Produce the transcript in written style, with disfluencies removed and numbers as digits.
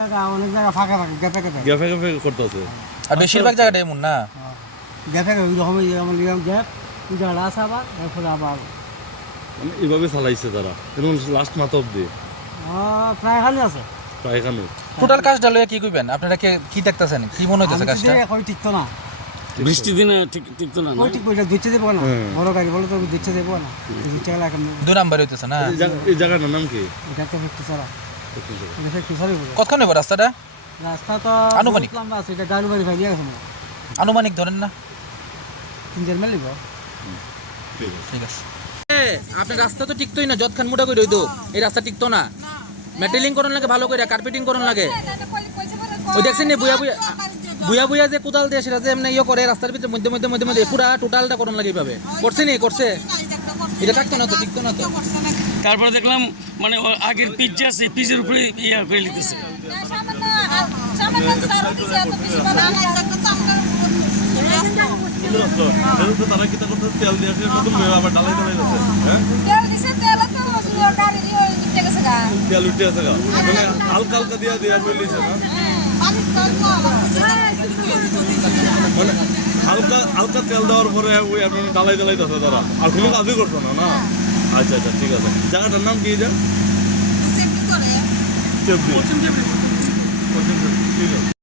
অনেক জায়গা ফাঁকা ফাঁকা গ্যাপে গ্যাপে গ্যাপে গ্যাপে করতেছে। আর বেশিরভাগ জায়গাটা এমন না, গ্যাপে ওই রকম গ্যাপ জায়গা আছে আবার এরপরে আবার মানে এভাবে চালাইছে তারা এবং লাস্ট মাথা অব্দি প্রায় খালি আছে প্রায় এখানে। টোটাল কাজটা লয়ে কি কইবেন আপনারা কি দেখতেছেন, কি মনে হইতেছে কাজটা? কই ঠিক তো না, বৃষ্টি দিনে ঠিক তো না। কই ঠিক ওইটা দিচ্ছে দেবো না, বড় গাড়ি বলে তো দিচ্ছে দেবো না, দিচ্ছে গেলে এখন 2 নাম্বার হইতেছে না। এই জায়গাটার নাম কি? এটা তো ফ্যাক্টরি ছাড়া এটা ফ্যাক্টরি ছাড়াই বলে কতক্ষণ হইব রাস্তাটা? রাস্তা তো আনুমানিক? বহুত লম্বা আছে, এটা গাড়ি বাড়ি ভাগিয়ে গেছে না, আনুমানিক ধরেন না। 3-4 মাইল লিব। ঠিক আছে। আপনার রাস্তা তো টিকতোই না, যতখান মোটা করে হইতো এই রাস্তা টিকতো না। মেটেলিং করন লাগে ভালো করে, কার্পেটিং করন লাগে। ওই দেখছেন না বুয়া বুয়া যে কোদাল দিয়ে সেটা যে এমনি ইয়ে করে রাস্তার ভিতরে মধ্যে মধ্যে মধ্যে মধ্যে পুরা টোটালটা করন লাগে এইভাবে করছে নি করছে, এটা থাকতো না তো, টিকতো না তো। তারপরে দেখলাম মানে আগের পিচ যে আছে পিচের উপরে ইয়া করে লিখতেছে। তারা কি করতে তেল দিয়ে আসে নতুন আবার ডালাই ডালাই আছে, হ্যাঁ তেল উঠে আছে গা, মানে হালকা হালকা দিয়া দিয়া বলিছে না, মানে হালকা হালকা তেল দেওয়ার পরে ওই আপনি ডালাই ডালাই আছে তারা, আর কোনো কাজই করছো না না। আচ্ছা আচ্ছা ঠিক আছে। জায়গাটার নাম কি এটা? চেবড়ি। ঠিক আছে।